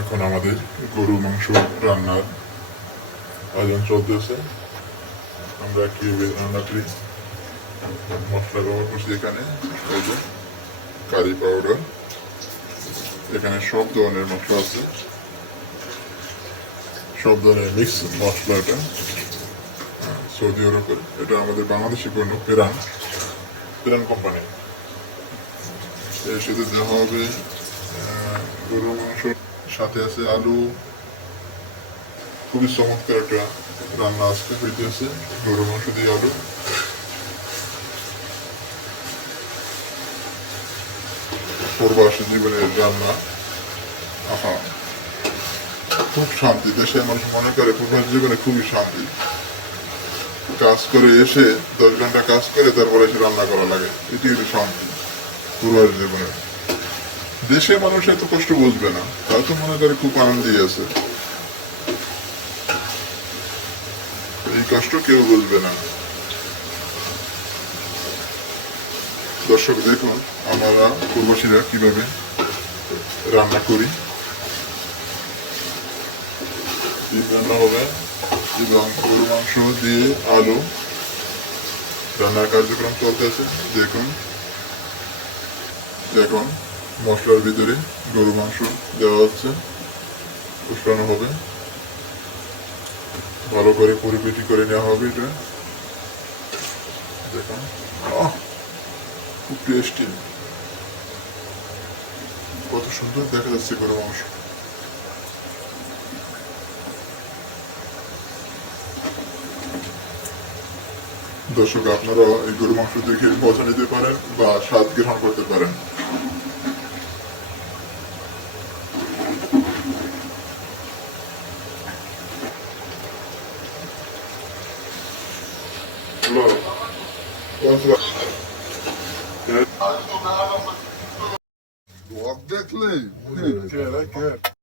এখন আমাদের গরু মাংস রান্নার আয়োজন চলতেছে আমরা কীভাবে রান্না করি? মশলা ব্যবহার করছি এখানে কারি পাউডার। এখানে সব ধরনের মশলা আছে। সব ধরনের মিক্স মশলা এটা সৌদি আরবের এটা আমাদের বাংলাদেশি পণ্য পেরান পেরান কোম্পানি এর সাথে দেওয়া হবে আহ, গরু মাংস সাথে আছে আলু। খুবই চমৎকার একটা রান্না আজকে হইতেছে গরু মাংস দিয়ে আলু। প্রবাসী জীবনের রান্না। খুব শান্তি, দেশের মানুষ মনে করে প্রবাসী জীবনে খুবই শান্তি। কাজ করে এসে দশ ঘণ্টা কাজ করে তারপরে এসে রান্না করা লাগে, এটি হলো শান্তি প্রবাসী জীবনে। দেশের মানুষ এত কষ্ট বুঝবে না, তারা তো মনে করে খুব আনন্দই আছে। এই কষ্ট কেউ বুঝবে না। দর্শক দেখুন, আমরা পূর্বশীরা কীভাবে রান্না করি। ডিম রান্না হবে এবং গরু মাংস দিয়ে আলু। রান্নার কার্যক্রম চলতেছে, দেখুন। এখন মশলার ভিতরে গরু মাংস দেওয়া হচ্ছে উষ্ণানো হবে। ভালো করে পরিপেটি করে নেওয়া হবে এটা। দেখুন। খুব টেস্টি কত সুন্দর দেখা যাচ্ছে গরু মাংস। দর্শক আপনারা এই গরু মাংস দেখে মজা নিতে পারেন বা স্বাদ গ্রহণ করতে পারেন। Hello.